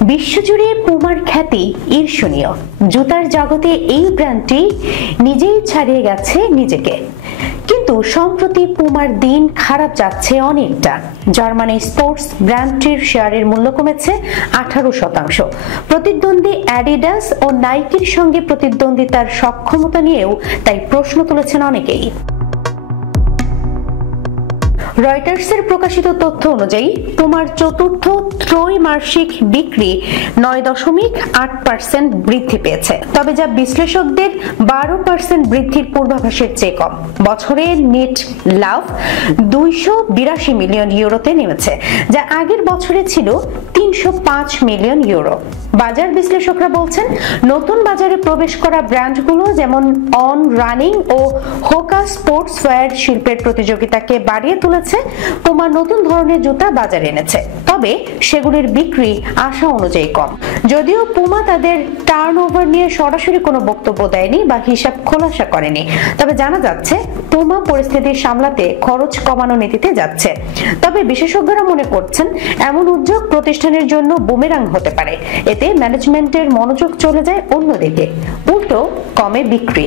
বিশ্বজুড়ে পুমার খ্যাতি ঈর্ষণীয়। জুতার জগতে এই ব্র্যান্ডটি নিজেই ছাড়িয়ে গেছে নিজেকে, কিন্তু সম্প্রতি পুমার দিন খারাপ যাচ্ছে অনেকটা। জার্মানি স্পোর্টস ব্র্যান্ডটির শেয়ারের মূল্য কমেছে 18%। প্রতিদ্বন্দ্বী অ্যাডিডাস ও নাইকির সঙ্গে প্রতিদ্বন্দ্বিতার সক্ষমতা নিয়েও তাই প্রশ্ন তুলেছেন অনেকেই। রয়টার্সের প্রকাশিত তথ্য অনুযায়ী পুমার চতুর্থ ত্রৈমাসিক বিক্রি 9.8% বৃদ্ধি পেয়েছে, তবে যা বিশ্লেষকদের 12% বৃদ্ধির পূর্বাভাসের চেয়ে কম। বছরে নেট লাভ 282 মিলিয়ন ইউরোতে নেমেছে, যা আগের বছরে ছিল 305 মিলিয়ন ইউরো। বাজার বিশ্লেষকরা বলছেন, নতুন বাজারে প্রবেশ করা ব্র্যান্ডগুলো যেমন on running O Hoka sportswear শিল্পের প্রতিযোগিতাকে বাড়িয়ে তুলেছে। পুমা নতুন ধরনের জুতা বাজারে এনেছে, তবে সেগুলির বিক্রি আশা অনুযায়ী কম। যদিও পুমা তাদের টার্নওভার নিয়ে সরাসরি কোনো বক্তব্য দেয়নি বা হিসাব খোলাসা করেনি, তবে জানা যাচ্ছে পুমা পরিস্থিতি সামলাতে খরচ কমানো নীতিতে যাচ্ছে। তবে বিশেষজ্ঞরা মনে করছেন, এমন উদ্যোগ প্রতিষ্ঠানের জন্য বুমেরাং হতে পারে। এতে ম্যানেজমেন্টের মনোযোগ চলে যায় অন্যদিকে, উল্টো কমে বিক্রি।